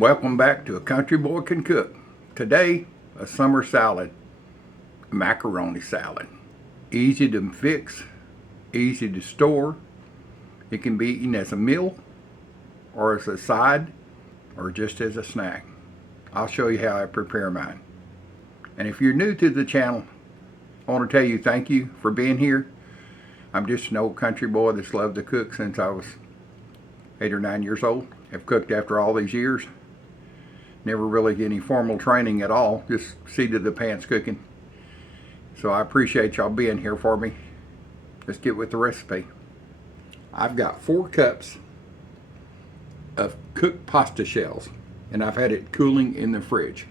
Welcome back to A Country Boy Can Cook. Today, a summer salad, macaroni salad. Easy to fix, easy to store. It can be eaten as a meal, or as a side, or just as a snack. I'll show you how I prepare mine. And if you're new to the channel, I want to tell you thank you for being here. I'm just an old country boy that's loved to cook since I was 8 or 9 years old. I've cooked after all these years. Never really get any formal training at all, just seat of the pants cooking. So I appreciate y'all being here for me. Let's get with the recipe. I've got 4 cups of cooked pasta shells, and I've had it cooling in the fridge.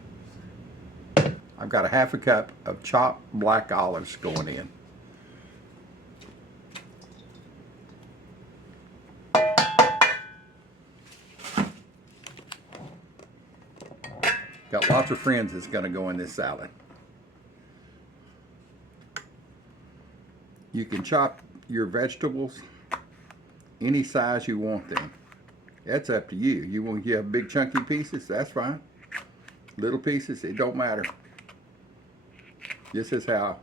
I've got a half a cup of chopped black olives going in. Got lots of friends that's going to go in this salad. You can chop your vegetables any size you want them. That's up to you. You want to have big chunky pieces, that's fine. Little pieces, it don't matter. This is how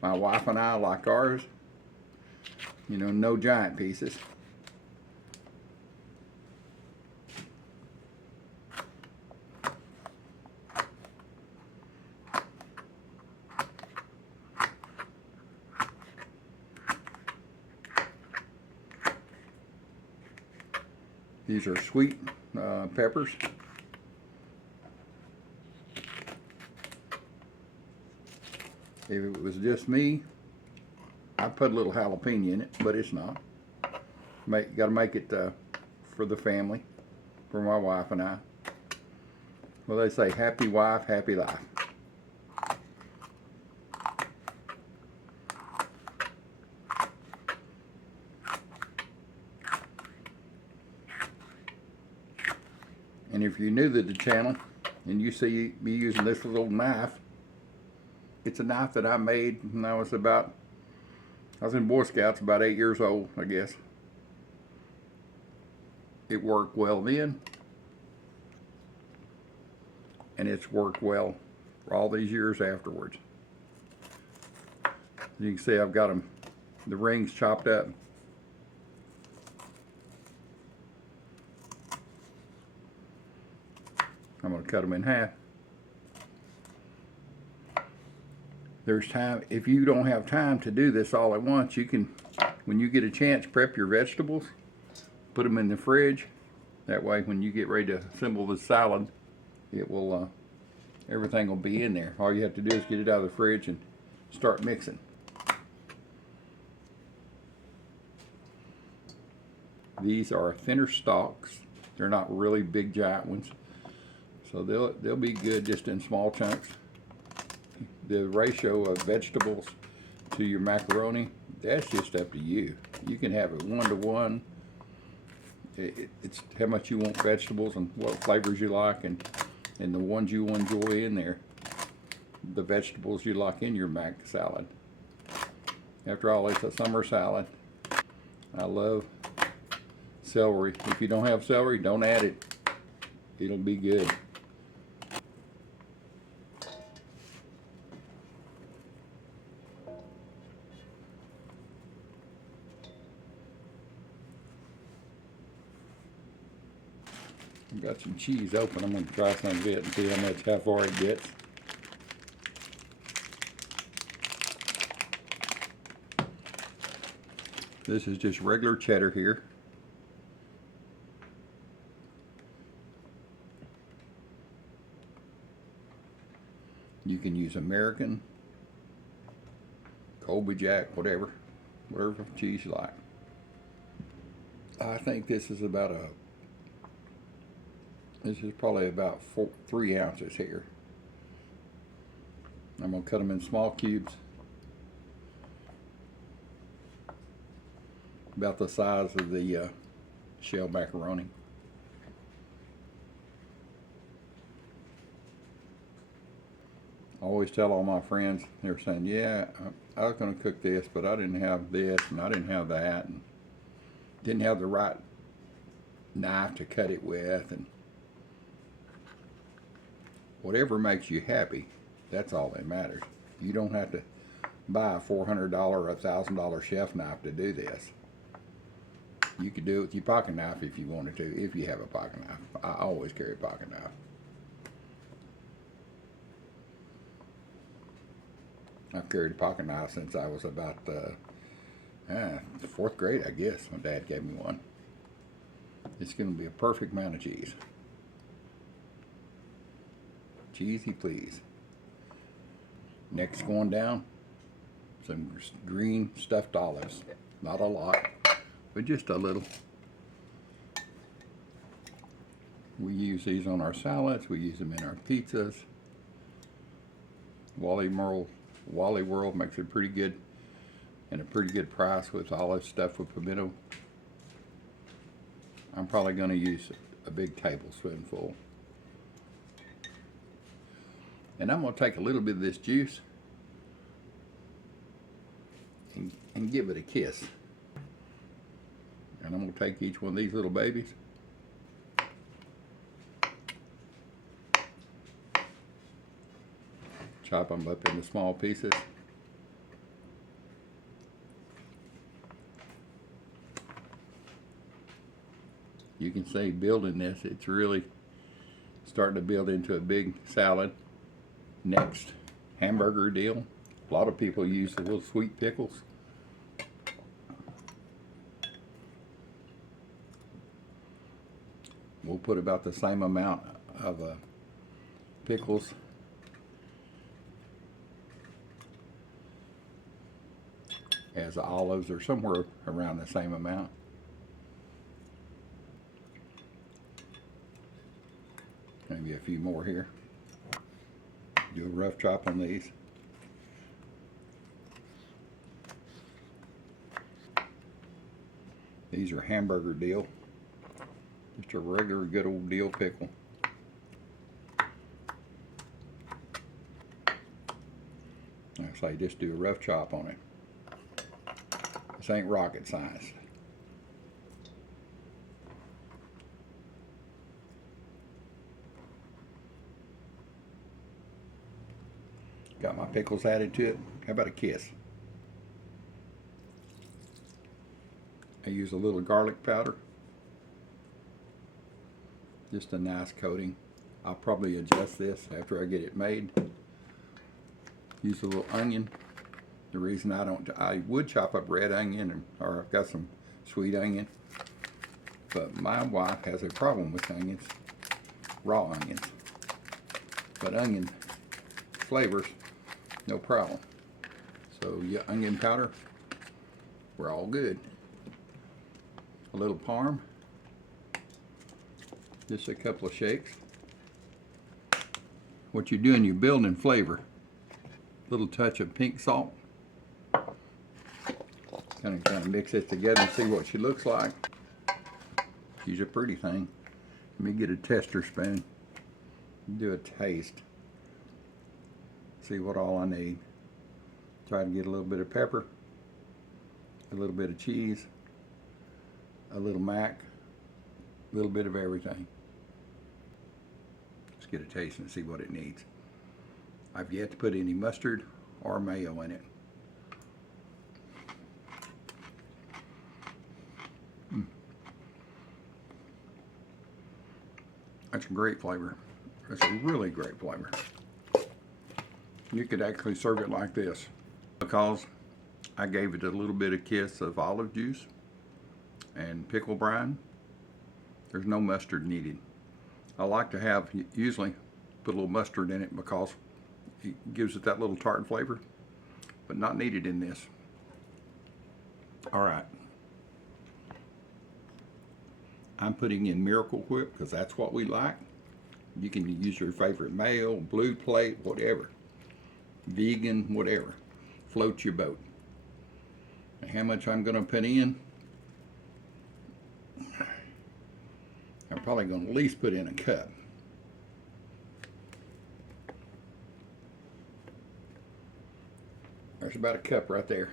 my wife and I like ours. You know, no giant pieces. These are sweet peppers. If it was just me, I'd put a little jalapeno in it, but it's not. Got to make it for the family, for my wife and I. Well, they say happy wife, happy life. And if you're new to the channel and you see me using this little knife, it's a knife that I made when I was in Boy Scouts, about 8 years old, I guess. It worked well then, and it's worked well for all these years afterwards. As you can see, I've got the rings chopped up. I'm going to cut them in half. There's time, if you don't have time to do this all at once, you can, when you get a chance, prep your vegetables, put them in the fridge. That way when you get ready to assemble the salad, it will, everything will be in there. All you have to do is get it out of the fridge and start mixing. These are thinner stalks. They're not really big giant ones. So they'll be good just in small chunks. The ratio of vegetables to your macaroni, that's just up to you. You can have it 1-to-1. It's how much you want vegetables and what flavors you like, and the ones you enjoy in there. The vegetables you like in your mac salad. After all, it's a summer salad. I love celery. If you don't have celery, don't add it. It'll be good. I've got some cheese open. I'm going to try some of it and see how far it gets. This is just regular cheddar here. You can use American, Colby Jack, whatever cheese you like. I think this is probably about 3 ounces here. I'm going to cut them in small cubes, about the size of the shell macaroni. I always tell all my friends, they're saying, yeah, I was going to cook this, but I didn't have this, and I didn't have that, and didn't have the right knife to cut it with, and Whatever makes you happy, that's all that matters. You don't have to buy a $400 or $1,000 chef knife to do this. You could do it with your pocket knife if you wanted to, if you have a pocket knife. I always carry a pocket knife. I've carried a pocket knife since I was about fourth grade, I guess. My dad gave me one. It's going to be a perfect amount of cheese. Cheesy please. Next, going down, some green stuffed olives. Not a lot, but just a little. We use these on our salads. We use them in our pizzas. Wally World makes it pretty good, and a pretty good price with olive stuffed with pimento. I'm probably going to use a big tablespoonful. And I'm going to take a little bit of this juice and give it a kiss. And I'm going to take each one of these little babies. Chop them up into small pieces. You can see building this, it's really starting to build into a big salad. Next, hamburger deal. A lot of people use the little sweet pickles. We'll put about the same amount of pickles as the olives, or somewhere around the same amount. Maybe a few more here. Do a rough chop on these. These are hamburger dill. Just a regular good old dill pickle. Like I say, just do a rough chop on it. This ain't rocket science. Got my pickles added to it. How about a kiss? I use a little garlic powder. Just a nice coating. I'll probably adjust this after I get it made. Use a little onion. The reason I would chop up red onion, or I've got some sweet onion, but my wife has a problem with onions, raw onions. But onion flavors, no problem. So yeah, onion powder, we're all good. A little parm, just a couple of shakes. What you're doing, you're building flavor. Little touch of pink salt. Kind of mix it together and see what she looks like. She's a pretty thing. Let me get a tester spoon. Do a taste. See what all I need. Try to get a little bit of pepper, a little bit of cheese, a little mac, a little bit of everything. Let's get a taste and see what it needs. I've yet to put any mustard or mayo in it. That's a great flavor. That's a really great flavor. You could actually serve it like this, because I gave it a little bit of kiss of olive juice and pickle brine. There's no mustard needed. I like to have, usually put a little mustard in it because it gives it that little tart flavor, but not needed in this. All right. I'm putting in Miracle Whip because that's what we like. You can use your favorite mayo, blue plate, whatever. Vegan, whatever. Float your boat. And how much I'm going to put in? I'm probably going to at least put in a cup. There's about a cup right there.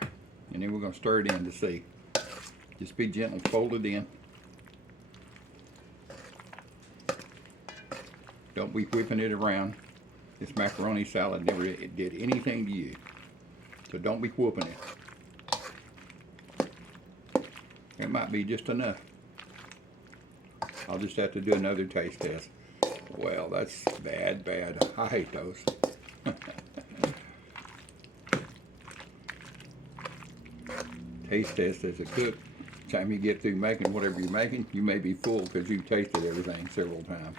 And then we're going to stir it in to see. Just be gentle, fold it in. Don't be whipping it around. This macaroni salad never did anything to you. So don't be whooping it. It might be just enough. I'll just have to do another taste test. Well, that's bad, bad. I hate those. Taste test as a cook. Time you get through making whatever you're making, you may be full because you've tasted everything several times.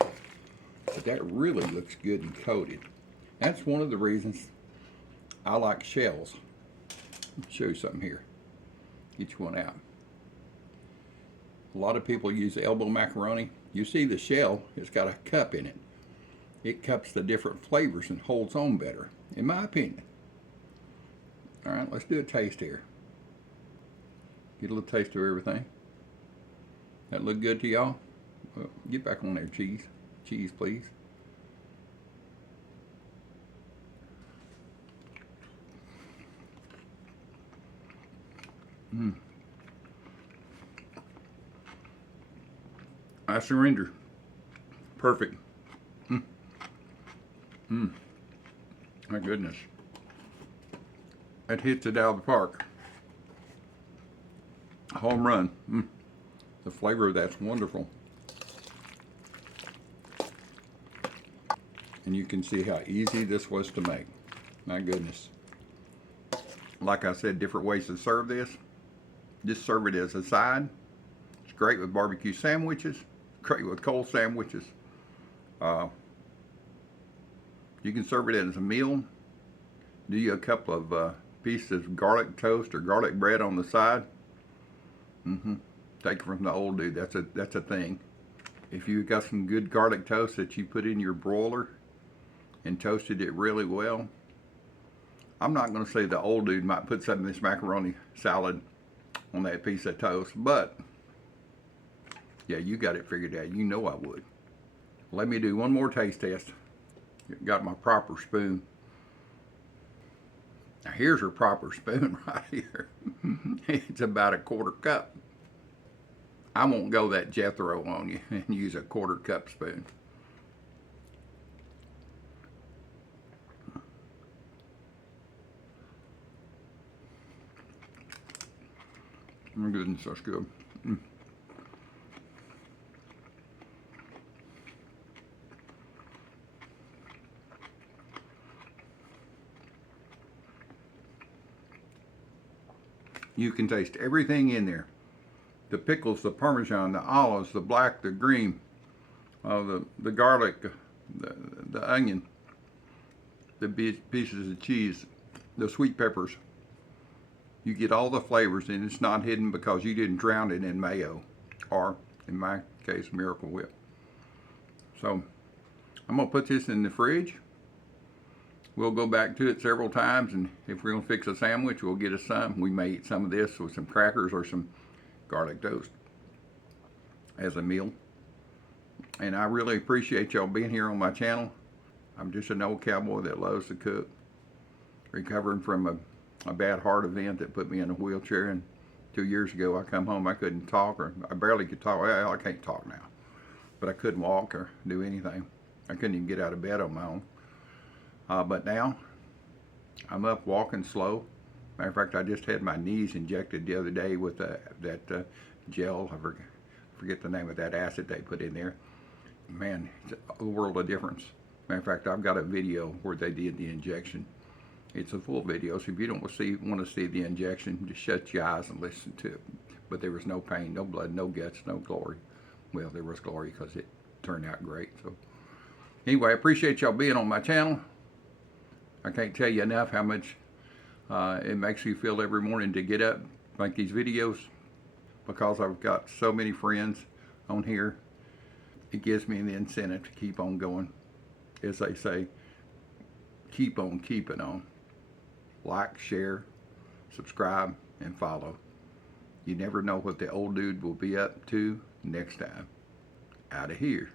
But that really looks good and coated. That's one of the reasons I like shells. I'll show you something here. Get you one out. A lot of people use elbow macaroni. You see the shell, it's got a cup in it. It cups the different flavors and holds on better, in my opinion. All right, let's do a taste here. Get a little taste of everything. That look good to y'all? Well, get back on there, cheese. Cheese, please. I surrender. Perfect. My goodness. That hits it out of the park. Home run. The flavor of that's wonderful. And you can see how easy this was to make. My goodness. Like I said, different ways to serve this. Just serve it as a side. It's great with barbecue sandwiches. Great with cold sandwiches. You can serve it as a meal. Do you a couple of pieces of garlic toast or garlic bread on the side. Take it from the old dude. That's a thing. If you got some good garlic toast that you put in your broiler and toasted it really well. I'm not going to say the old dude might put some of this macaroni salad on that piece of toast, but yeah, you got it figured out. You know I would. Let me do one more taste test. Got my proper spoon. Now here's her proper spoon right here. It's about a 1/4 cup. I won't go that Jethro on you and use a 1/4 cup spoon. My goodness, that's good. You can taste everything in there. The pickles, the Parmesan, the olives, the black, the green, the garlic, the onion, the pieces of cheese, the sweet peppers. You get all the flavors, and it's not hidden because you didn't drown it in mayo, or in my case, Miracle Whip. So I'm gonna put this in the fridge. We'll go back to it several times, and if we're gonna fix a sandwich, we'll get us some. We may eat some of this with some crackers or some garlic toast as a meal. And I really appreciate y'all being here on my channel. I'm just an old cowboy that loves to cook, recovering from a bad heart event that put me in a wheelchair. And 2 years ago I come home, I couldn't talk, or I barely could talk. Well, I can't talk now, but I couldn't walk or do anything. I couldn't even get out of bed on my own. But now I'm up walking slow. Matter of fact, I just had my knees injected the other day with that gel. I forget the name of that acid they put in there. Man, it's a world of difference. Matter of fact, I've got a video where they did the injection. It's a full video, so if you don't want to see the injection, just shut your eyes and listen to it. But there was no pain, no blood, no guts, no glory. Well, there was glory because it turned out great. So anyway, I appreciate y'all being on my channel. I can't tell you enough how much it makes me feel every morning to get up, make these videos, because I've got so many friends on here. It gives me the incentive to keep on going. As they say, keep on keeping on. Like, share, subscribe, and follow. You never know what the old dude will be up to next time. Out of here.